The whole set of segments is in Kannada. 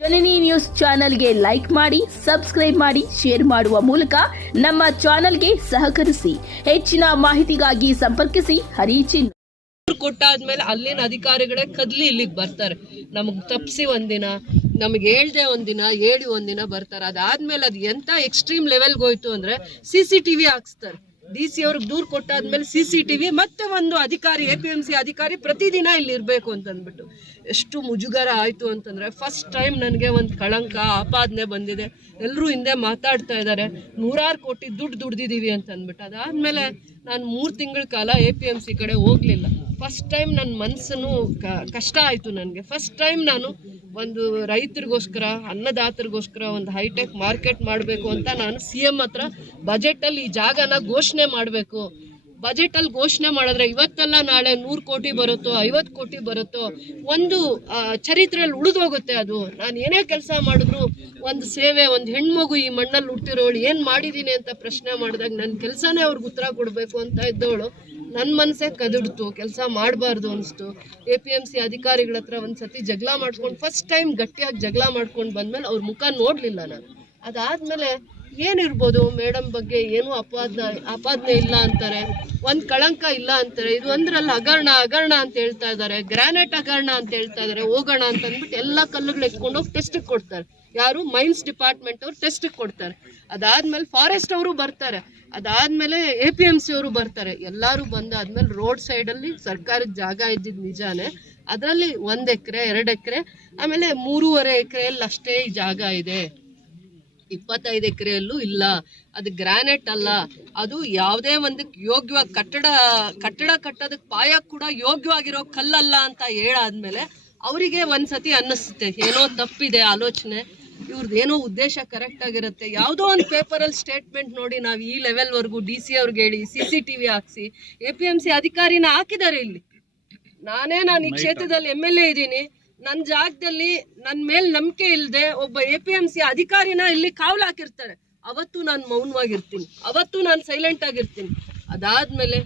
ಜನನಿ ನ್ಯೂಸ್ ಚಾನೆಲ್ಗೆ ಲೈಕ್ ಮಾಡಿ, ಸಬ್ಸ್ಕ್ರೈಬ್ ಮಾಡಿ, ಶೇರ್ ಮಾಡುವ ಮೂಲಕ ನಮ್ಮ ಚಾನೆಲ್ಗೆ ಸಹಕರಿಸಿ. ಹೆಚ್ಚಿನ ಮಾಹಿತಿಗಾಗಿ ಸಂಪರ್ಕಿಸಿ. ಹರಿಚಿನ್. ಕೊಟ್ಟಾದ್ಮೇಲೆ ಅಲ್ಲಿನ ಅಧಿಕಾರಿಗಳೇ ಕದ್ಲಿ ಇಲ್ಲಿಗೆ ಬರ್ತಾರೆ. ನಮಗ್ ತಪ್ಸಿ ಒಂದಿನ, ನಮಗೆ ಹೇಳ್ದೆ ಒಂದಿನ, ಹೇಳಿ ಒಂದಿನ ಬರ್ತಾರೆ. ಅದಾದ್ಮೇಲೆ ಅದು ಎಂತ ಎಕ್ಸ್ಟ್ರೀಮ್ ಲೆವೆಲ್ಗೆ ಹೋಯ್ತು ಅಂದ್ರೆ ಸಿ ಸಿ ಟಿವಿ ಹಾಕ್ಸ್ತಾರೆ. ಡಿ ಸಿ ಅವ್ರಿಗೆ ದೂರು ಕೊಟ್ಟಾದ್ಮೇಲೆ ಸಿ ಸಿ ಟಿವಿ ಮತ್ತೆ ಒಂದು ಅಧಿಕಾರಿ, ಎ ಪಿ ಎಂ ಸಿ ಅಧಿಕಾರಿ ಪ್ರತಿದಿನ ಇಲ್ಲಿ ಇರಬೇಕು ಅಂತಂದ್ಬಿಟ್ಟು. ಎಷ್ಟು ಮುಜುಗರ ಆಯಿತು ಅಂತಂದರೆ ಫಸ್ಟ್ ಟೈಮ್ ನನಗೆ ಒಂದು ಕಳಂಕ, ಆಪಾದನೆ ಬಂದಿದೆ. ಎಲ್ಲರೂ ಹಿಂದೆ ಮಾತಾಡ್ತಾ ಇದ್ದಾರೆ ನೂರಾರು ಕೋಟಿ ದುಡ್ಡು ದುಡ್ದಿದ್ದೀವಿ ಅಂತ ಅಂದ್ಬಿಟ್ಟು ಅದಾದ್ಮೇಲೆ ನಾನು ಮೂರು ತಿಂಗಳ ಕಾಲ ಎ ಪಿ ಎಂ ಸಿ ಕಡೆ ಹೋಗ್ಲಿಲ್ಲ. ಫಸ್ಟ್ ಟೈಮ್ ನನ್ನ ಮನಸ್ಸನ್ನು ಕಷ್ಟ ಆಯಿತು ನನಗೆ. ಫಸ್ಟ್ ಟೈಮ್ ನಾನು ಒಂದು ರೈತರಿಗೋಸ್ಕರ, ಅನ್ನದಾತರಿಗೋಸ್ಕರ ಒಂದು ಹೈಟೆಕ್ ಮಾರ್ಕೆಟ್ ಮಾಡಬೇಕು ಅಂತ ನಾನು ಸಿ ಎಂ ಹತ್ರ ಬಜೆಟಲ್ಲಿ ಈ ಜಾಗನ ಘೋಷಣೆ ಮಾಡಬೇಕು. ಬಜೆಟಲ್ಲಿ ಘೋಷಣೆ ಮಾಡಿದ್ರೆ ಇವತ್ತೆಲ್ಲ ನಾಳೆ ನೂರು ಕೋಟಿ ಬರುತ್ತೋ, ಐವತ್ತು ಕೋಟಿ ಬರುತ್ತೋ, ಒಂದು ಚರಿತ್ರೆಯಲ್ಲಿ ಉಳಿದೋಗುತ್ತೆ ಅದು. ನಾನು ಏನೇ ಕೆಲಸ ಮಾಡಿದ್ರು ಒಂದು ಸೇವೆ, ಒಂದು ಹೆಣ್ಮಗು ಈ ಮಣ್ಣಲ್ಲಿ ಹುಟ್ಟಿರೋಳು ಏನು ಮಾಡಿದ್ದೀನಿ ಅಂತ ಪ್ರಶ್ನೆ ಮಾಡಿದಾಗ ನನ್ನ ಕೆಲಸನೇ ಅವ್ರಿಗೆ ಉತ್ತರ ಕೊಡಬೇಕು ಅಂತ ಇದ್ದವಳು ನನ್ನ ಮನಸ್ಸೇ ಕದಿಡ್ತು, ಕೆಲಸ ಮಾಡಬಾರ್ದು ಅನಿಸ್ತು. ಎ ಪಿ ಎಂ ಸಿ ಅಧಿಕಾರಿಗಳ ಹತ್ರ ಒಂದು ಸತಿ ಜಗಳ ಮಾಡ್ಕೊಂಡು ಫಸ್ಟ್ ಟೈಮ್ ಗಟ್ಟಿಯಾಗಿ ಜಗಳ ಮಾಡ್ಕೊಂಡು ಬಂದ್ಮೇಲೆ ಅವ್ರ ಮುಖ ನೋಡಲಿಲ್ಲ ನಾನು. ಅದಾದಮೇಲೆ ಏನಿರ್ಬೋದು, ಮೇಡಮ್ ಬಗ್ಗೆ ಏನೂ ಅಪಾದ ಅಪಾದನೆ ಇಲ್ಲ ಅಂತಾರೆ. ಒಂದು ಕಳಂಕ ಇಲ್ಲ ಅಂತಾರೆ. ಇದು ಒಂದ್ರಲ್ಲಿ ಹಗರಣ ಹಗರಣ ಅಂತ ಹೇಳ್ತಾ ಇದ್ದಾರೆ. ಗ್ರಾನೈಟ್ ಹಗರಣ ಅಂತ ಹೇಳ್ತಾ ಇದ್ದಾರೆ. ಹೋಗೋಣ ಅಂತ ಅಂದ್ಬಿಟ್ಟು ಎಲ್ಲ ಕಲ್ಲುಗಳು ಎತ್ಕೊಂಡು ಹೋಗಿ ಟೆಸ್ಟಿಗೆ ಕೊಡ್ತಾರೆ. ಯಾರು? ಮೈನ್ಸ್ ಡಿಪಾರ್ಟ್ಮೆಂಟ್ ಅವ್ರು ಟೆಸ್ಟಿಗೆ ಕೊಡ್ತಾರೆ. ಅದಾದ್ಮೇಲೆ ಫಾರೆಸ್ಟ್ ಅವರು ಬರ್ತಾರೆ. ಅದಾದ್ಮೇಲೆ ಎ ಪಿ ಎಂ ಸಿ ಅವರು ಬರ್ತಾರೆ. ಎಲ್ಲರೂ ಬಂದಾದ್ಮೇಲೆ ರೋಡ್ ಸೈಡಲ್ಲಿ ಸರ್ಕಾರದ ಜಾಗ ಇದ್ದಿದ್ದು ನಿಜಾನೇ. ಅದರಲ್ಲಿ ಒಂದ್ ಎಕರೆ, ಎರಡು ಎಕರೆ, ಆಮೇಲೆ ಮೂರುವರೆ ಎಕರೆಯಲ್ಲಿ ಅಷ್ಟೇ ಜಾಗ ಇದೆ. ಇಪ್ಪತ್ತೈದು ಎಕರೆಯಲ್ಲೂ ಇಲ್ಲ. ಅದು ಗ್ರಾನೈಟ್ ಅಲ್ಲ. ಅದು ಯಾವುದೇ ಒಂದು ಯೋಗ್ಯವಾಗಿ ಕಟ್ಟಡ ಕಟ್ಟಡ ಕಟ್ಟೋದಕ್ಕೆ ಪಾಯ ಕೂಡ ಯೋಗ್ಯವಾಗಿರೋ ಕಲ್ಲಲ್ಲ ಅಂತ ಹೇಳಾದ್ಮೇಲೆ ಅವರಿಗೆ ಒಂದ್ಸತಿ ಅನ್ನಿಸುತ್ತೆ. ಏನೋ ತಪ್ಪಿದೆ ಆಲೋಚನೆ. ಇವ್ರದ್ದು ಏನೋ ಉದ್ದೇಶ ಕರೆಕ್ಟ್ ಆಗಿರುತ್ತೆ. ಯಾವುದೋ ಒಂದು ಪೇಪರಲ್ಲಿ ಸ್ಟೇಟ್ಮೆಂಟ್ ನೋಡಿ ನಾವು ಈ ಲೆವೆಲ್ವರೆಗೂ ಡಿ ಸಿ ಅವ್ರಿಗೆ ಹೇಳಿ ಸಿ ಸಿ ಟಿ ವಿ ಹಾಕ್ಸಿ ಎ ಪಿ ಎಂ ಸಿ ಅಧಿಕಾರಿನ ಹಾಕಿದ್ದಾರೆ ಇಲ್ಲಿ. ನಾನೇ ನಾನು ಈ ಕ್ಷೇತ್ರದಲ್ಲಿ ಎಂ ಎಲ್ ಎ ಇದ್ದೀನಿ ನನ್ನ ಜಾಗದಲ್ಲಿ ನನ್ನ ಮೇಲೆ ನಂಬಿಕೆ ಇಲ್ಲದೆ ಒಬ್ಬ ಎ ಪಿ ಎಂ ಸಿ ಅಧಿಕಾರಿನ ಇಲ್ಲಿ ಕಾವಲು ಹಾಕಿರ್ತಾರೆ. ಅವತ್ತು ನಾನು ಮೌನವಾಗಿರ್ತೀನಿ. ಅವತ್ತು ನಾನು ಸೈಲೆಂಟ್ ಆಗಿರ್ತೀನಿ. ಅದಾದ್ಮೇಲೆ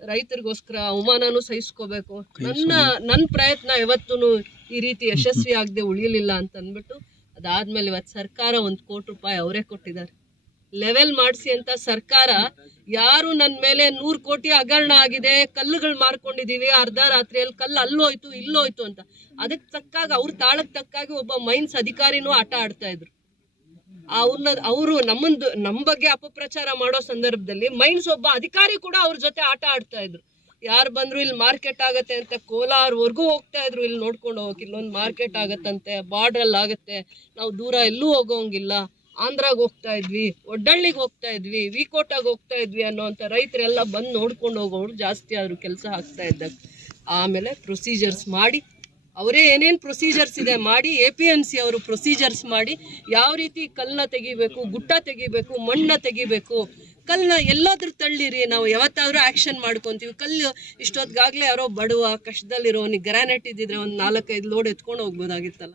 ರೈತರಿಗೋಸ್ಕರ ಅವಮಾನನೂ ಸಹಿಸ್ಕೋಬೇಕು. ನನ್ನ ನನ್ನ ಪ್ರಯತ್ನ ಯಾವತ್ತೂ ಈ ರೀತಿ ಯಶಸ್ವಿ ಆಗದೆ ಉಳಿಯಲಿಲ್ಲ ಅಂತ ಅಂದ್ಬಿಟ್ಟು ಅದಾದ್ಮೇಲೆ ಇವತ್ತು ಸರ್ಕಾರ ಒಂದು ಕೋಟಿ ರೂಪಾಯಿ ಅವರೇ ಕೊಟ್ಟಿದ್ದಾರೆ. ಲೆವೆಲ್ ಮಾಡಿಸಿ ಅಂತ ಸರ್ಕಾರ ಯಾರು ನನ್ನ ಮೇಲೆ ನೂರು ಕೋಟಿ ಹಗರಣ ಆಗಿದೆ, ಕಲ್ಲುಗಳು ಮಾರ್ಕೊಂಡಿದೀವಿ, ಅರ್ಧ ರಾತ್ರಿಯಲ್ಲಿ ಕಲ್ಲು ಅಲ್ಲೋಯ್ತು, ಇಲ್ಲೋಯ್ತು ಅಂತ. ಅದಕ್ಕೆ ತಕ್ಕಾಗ ಅವ್ರ ತಾಳಕ್ಕೆ ತಕ್ಕಾಗಿ ಒಬ್ಬ ಮೈನ್ಸ್ ಅಧಿಕಾರಿನೂ ಆಟ ಆಡ್ತಾ ಇದ್ರು. ಅವ್ರನ್ನ ಅವರು ನಮ್ಮಂದು ನಮ್ಮ ಬಗ್ಗೆ ಅಪಪ್ರಚಾರ ಮಾಡೋ ಸಂದರ್ಭದಲ್ಲಿ ಮೈನ್ಸ್ ಒಬ್ಬ ಅಧಿಕಾರಿ ಕೂಡ ಅವ್ರ ಜೊತೆ ಆಟ ಆಡ್ತಾ ಇದ್ರು. ಯಾರು ಬಂದ್ರು ಇಲ್ಲಿ ಮಾರ್ಕೆಟ್ ಆಗತ್ತೆ ಅಂತ ಕೋಲಾರವರೆಗೂ ಹೋಗ್ತಾ ಇದ್ರು ಇಲ್ಲಿ ನೋಡ್ಕೊಂಡು ಹೋಗಿ ಇಲ್ಲೊಂದು ಮಾರ್ಕೆಟ್ ಆಗತ್ತಂತೆ, ಬಾರ್ಡ್ರಲ್ಲಿ ಆಗತ್ತೆ, ನಾವು ದೂರ ಎಲ್ಲೂ ಹೋಗೋಂಗಿಲ್ಲ. ಆಂಧ್ರಾಗ್ ಹೋಗ್ತಾ ಇದ್ವಿ, ಒಡ್ಡಳ್ಳಿಗೆ ಹೋಗ್ತಾ ಇದ್ವಿ, ವಿಕೋಟಾಗ ಹೋಗ್ತಾ ಇದ್ವಿ ಅನ್ನೋಂಥ ರೈತರೆಲ್ಲ ಬಂದು ನೋಡ್ಕೊಂಡು ಹೋಗೋರು ಜಾಸ್ತಿ ಆದ್ರು ಕೆಲಸ ಆಗ್ತಾ ಇದ್ದಾಗ ಆಮೇಲೆ ಪ್ರೊಸೀಜರ್ಸ್ ಮಾಡಿ, ಅವರೇ ಏನೇನು ಪ್ರೊಸೀಜರ್ಸ್ ಇದೆ ಮಾಡಿ ಎ ಪಿ ಎಂ ಸಿ ಅವರು ಪ್ರೊಸೀಜರ್ಸ್ ಮಾಡಿ, ಯಾವ ರೀತಿ ಕಲ್ಲನ್ನ ತೆಗಿಬೇಕು, ಗುಟ್ಟ ತೆಗಿಬೇಕು, ಮಣ್ಣ ತೆಗಿಬೇಕು ಕಲ್ಲನ್ನ ಎಲ್ಲಾದ್ರೂ ತಳ್ಳಿರಿ, ನಾವು ಯಾವತ್ತಾದ್ರೂ ಆಕ್ಷನ್ ಮಾಡ್ಕೊತೀವಿ. ಕಲ್ಲು ಇಷ್ಟೊತ್ತಿಗಾಗಲೇ ಯಾರೋ ಬಡವ, ಕಷ್ಟದಲ್ಲಿರೋನಿಗೆ ಗ್ರಾನೈಟ್ ಇದ್ದಿದ್ರೆ ಒಂದು ನಾಲ್ಕೈದು ಲೋಡ್ ಎತ್ಕೊಂಡು ಹೋಗ್ಬೋದಾಗಿತ್ತಲ್ಲ.